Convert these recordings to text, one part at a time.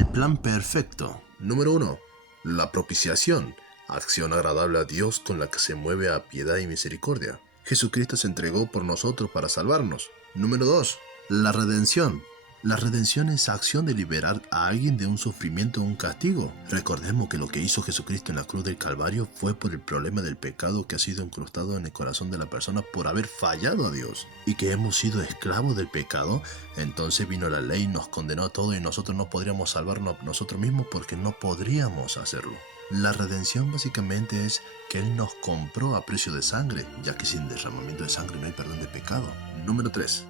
El plan perfecto. Número 1. La propiciación, acción agradable a Dios con la que se mueve a piedad y misericordia. Jesucristo se entregó por nosotros para salvarnos. Número 2. La redención. La redención es acción de liberar a alguien de un sufrimiento o un castigo. Recordemos que lo que hizo Jesucristo en la cruz del Calvario fue por el problema del pecado que ha sido incrustado en el corazón de la persona por haber fallado a Dios. Y que hemos sido esclavos del pecado, entonces vino la ley, nos condenó a todo y nosotros no podríamos salvarnos a nosotros mismos porque no podríamos hacerlo. La redención básicamente es que Él nos compró a precio de sangre, ya que sin derramamiento de sangre no hay perdón de pecado. Número 3.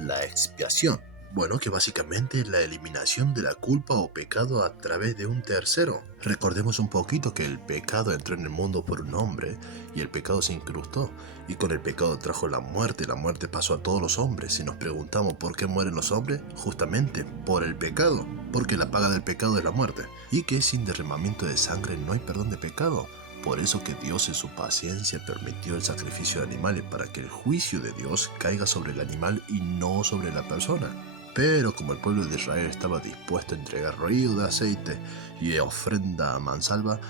La expiación. Bueno, que básicamente es la eliminación de la culpa o pecado a través de un tercero. Recordemos un poquito que el pecado entró en el mundo por un hombre y el pecado se incrustó. Y con el pecado trajo la muerte pasó a todos los hombres. Si nos preguntamos por qué mueren los hombres, justamente por el pecado, porque la paga del pecado es la muerte. Y que sin derramamiento de sangre no hay perdón de pecado. Por eso que Dios en su paciencia permitió el sacrificio de animales para que el juicio de Dios caiga sobre el animal y no sobre la persona. Pero como el pueblo de Israel estaba dispuesto a entregar río de aceite y ofrenda a mansalva,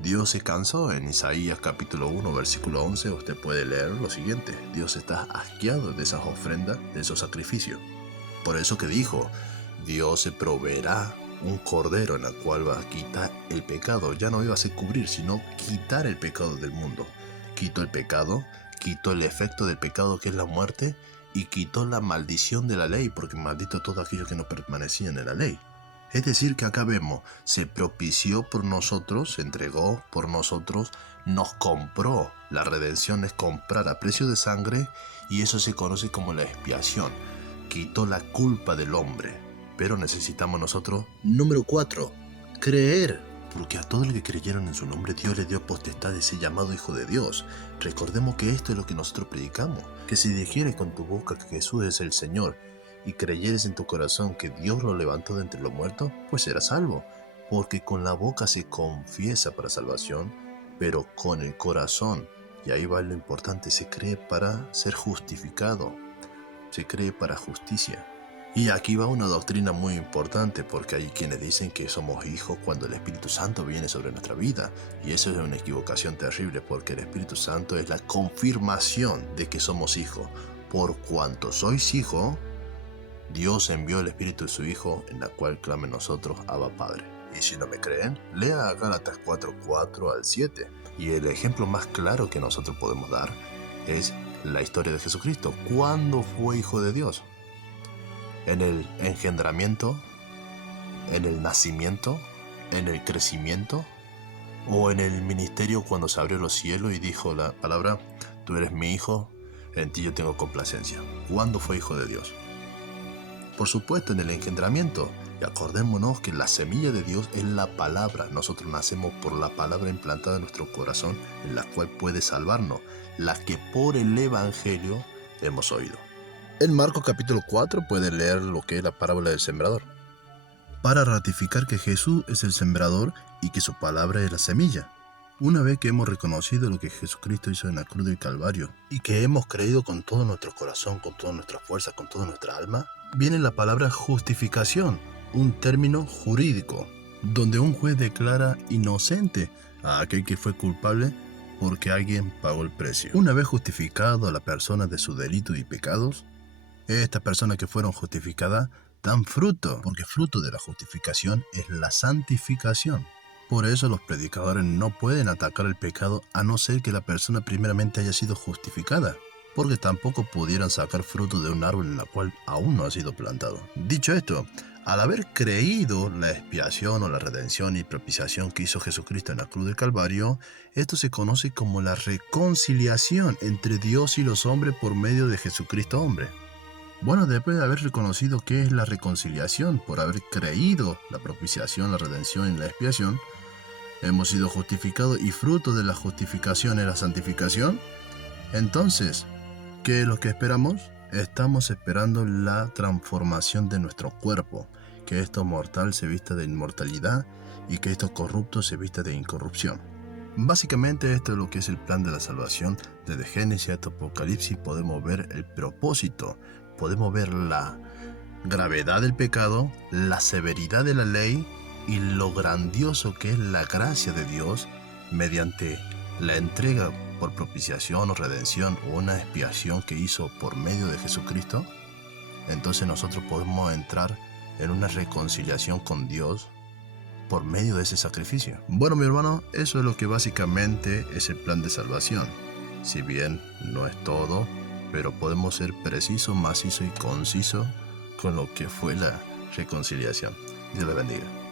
Dios se cansó. En Isaías capítulo 1 versículo 11 usted puede leer lo siguiente: Dios está asqueado de esas ofrendas, de esos sacrificios. Por eso que dijo, Dios se proveerá un cordero en el cual va a quitar el pecado. Ya no iba a ser cubrir, sino quitar el pecado del mundo. Quitó el pecado, quitó el efecto del pecado que es la muerte, y quitó la maldición de la ley, porque maldito todo aquello que no permanecían en la ley. Es decir, que acá vemos, se propició por nosotros, se entregó por nosotros, nos compró. La redención es comprar a precio de sangre, y eso se conoce como la expiación. Quitó la culpa del hombre, pero necesitamos nosotros. Número 4. Creer. Porque a todos los que creyeron en su nombre, Dios les dio potestad de ser llamado Hijo de Dios. Recordemos que esto es lo que nosotros predicamos. Que si dijeres con tu boca que Jesús es el Señor y creyeres en tu corazón que Dios lo levantó de entre los muertos, pues serás salvo. Porque con la boca se confiesa para salvación, pero con el corazón, y ahí va lo importante, se cree para ser justificado. Se cree para justicia. Y aquí va una doctrina muy importante, porque hay quienes dicen que somos hijos cuando el Espíritu Santo viene sobre nuestra vida. Y eso es una equivocación terrible, porque el Espíritu Santo es la confirmación de que somos hijos. Por cuanto sois hijos, Dios envió el Espíritu de su Hijo, en la cual clame nosotros, Abba Padre. Y si no me creen, lea Gálatas 4:4 al 7. Y el ejemplo más claro que nosotros podemos dar es la historia de Jesucristo. ¿Cuándo fue Hijo de Dios? ¿En el engendramiento? ¿En el nacimiento? ¿En el crecimiento? ¿O en el ministerio cuando se abrió los cielos y dijo la palabra, tú eres mi hijo, en ti yo tengo complacencia? ¿Cuándo fue Hijo de Dios? Por supuesto, en el engendramiento. Y acordémonos que la semilla de Dios es la palabra. Nosotros nacemos por la palabra implantada en nuestro corazón, en la cual puede salvarnos, la que por el Evangelio hemos oído. En Marcos capítulo 4 puede leer lo que es la parábola del sembrador, para ratificar que Jesús es el sembrador y que su palabra es la semilla. Una vez que hemos reconocido lo que Jesucristo hizo en la cruz del Calvario y que hemos creído con todo nuestro corazón, con toda nuestra fuerza, con toda nuestra alma, viene la palabra justificación, un término jurídico, donde un juez declara inocente a aquel que fue culpable porque alguien pagó el precio. Una vez justificado a la persona de su delito y pecados, estas personas que fueron justificadas dan fruto, porque fruto de la justificación es la santificación. Por eso los predicadores no pueden atacar el pecado a no ser que la persona primeramente haya sido justificada, porque tampoco pudieran sacar fruto de un árbol en la cual aún no ha sido plantado. Dicho esto, al haber creído la expiación o la redención y propiciación que hizo Jesucristo en la cruz del Calvario, esto se conoce como la reconciliación entre Dios y los hombres por medio de Jesucristo hombre. Bueno, después de haber reconocido qué es la reconciliación, por haber creído la propiciación, la redención y la expiación, hemos sido justificados y fruto de la justificación es la santificación. Entonces, ¿qué es lo que esperamos? Estamos esperando la transformación de nuestro cuerpo, que esto mortal se vista de inmortalidad y que esto corrupto se vista de incorrupción. Básicamente esto es lo que es el plan de la salvación. Desde Génesis hasta Apocalipsis podemos ver el propósito, podemos ver gravedad del pecado, la severidad de la ley y lo grandioso que es la gracia de Dios mediante la entrega por propiciación o redención o una expiación que hizo por medio de Jesucristo, entonces nosotros podemos entrar en una reconciliación con Dios por medio de ese sacrificio. Bueno, mi hermano, eso es lo que básicamente es el plan de salvación. Si bien no es todo, pero podemos ser preciso, macizo y conciso con lo que fue la reconciliación. Dios le bendiga.